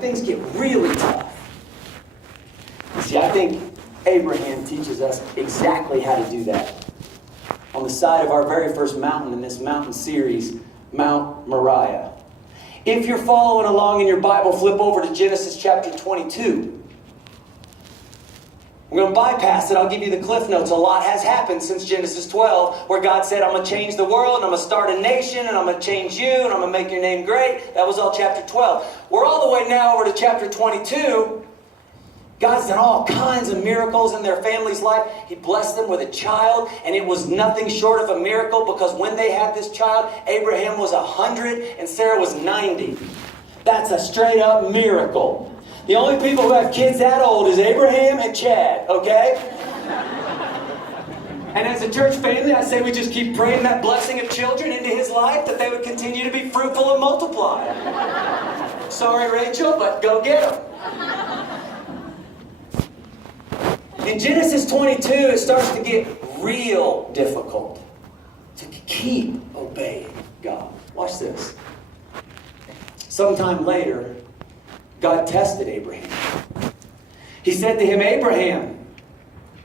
things get really tough. See, I think Abraham teaches us exactly how to do that. On the side of our very first mountain in this mountain series, Mount Moriah. If you're following along in your Bible, flip over to Genesis chapter 22. I'm going to bypass it. I'll give you the cliff notes. A lot has happened since Genesis 12, where God said, I'm going to change the world, and I'm going to start a nation, and I'm going to change you, and I'm going to make your name great. That was all chapter 12. We're all the way now over to chapter 22. God's done all kinds of miracles in their family's life. He blessed them with a child, and it was nothing short of a miracle, because when they had this child, Abraham was 100 and Sarah was 90. That's a straight up miracle. The only people who have kids that old is Abraham and Chad, okay? And as a church family, I say we just keep praying that blessing of children into his life, that they would continue to be fruitful and multiply. Sorry, Rachel, but go get them. In Genesis 22, it starts to get real difficult to keep obeying God. Watch this. Sometime later, God tested Abraham. He said to him, Abraham,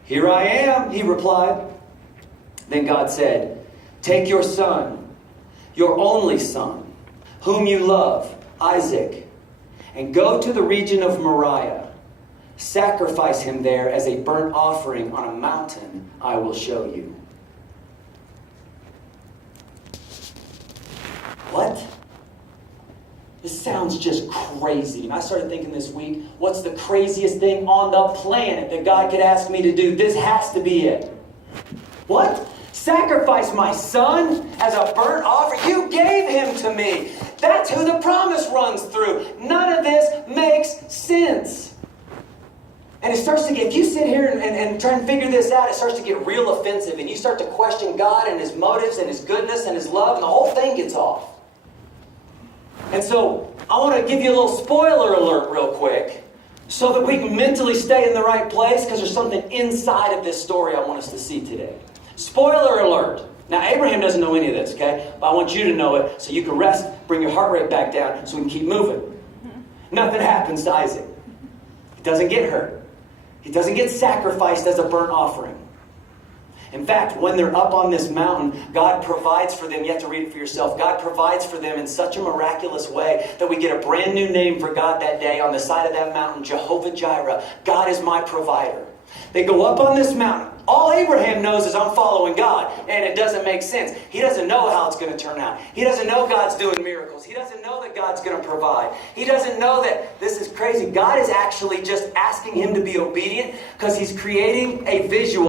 here I am, he replied. Then God said, take your son, your only son, whom you love, Isaac, and go to the region of Moriah. Sacrifice him there as a burnt offering on a mountain I will show you. What? This sounds just crazy. And I started thinking this week, what's the craziest thing on the planet that God could ask me to do? This has to be it. What? Sacrifice my son as a burnt offering? You gave him to me. That's who the promise runs through. None of this makes sense. And it starts to get, if you sit here and try and figure this out, it starts to get real offensive. And you start to question God and his motives and his goodness and his love, and the whole thing gets off. And so, I want to give you a little spoiler alert real quick, so that we can mentally stay in the right place, because there's something inside of this story I want us to see today. Spoiler alert. Now, Abraham doesn't know any of this, okay? But I want you to know it so you can rest, bring your heart rate back down, so we can keep moving. Nothing happens to Isaac. He doesn't get hurt. He doesn't get sacrificed as a burnt offering. In fact, when they're up on this mountain, God provides for them. You have to read it for yourself. God provides for them in such a miraculous way that we get a brand new name for God that day on the side of that mountain, Jehovah Jireh. God is my provider. They go up on this mountain. All Abraham knows is I'm following God, and it doesn't make sense. He doesn't know how it's going to turn out. He doesn't know God's doing miracles. He doesn't know that God's going to provide. He doesn't know that this is crazy. God is actually just asking him to be obedient, because he's creating a visual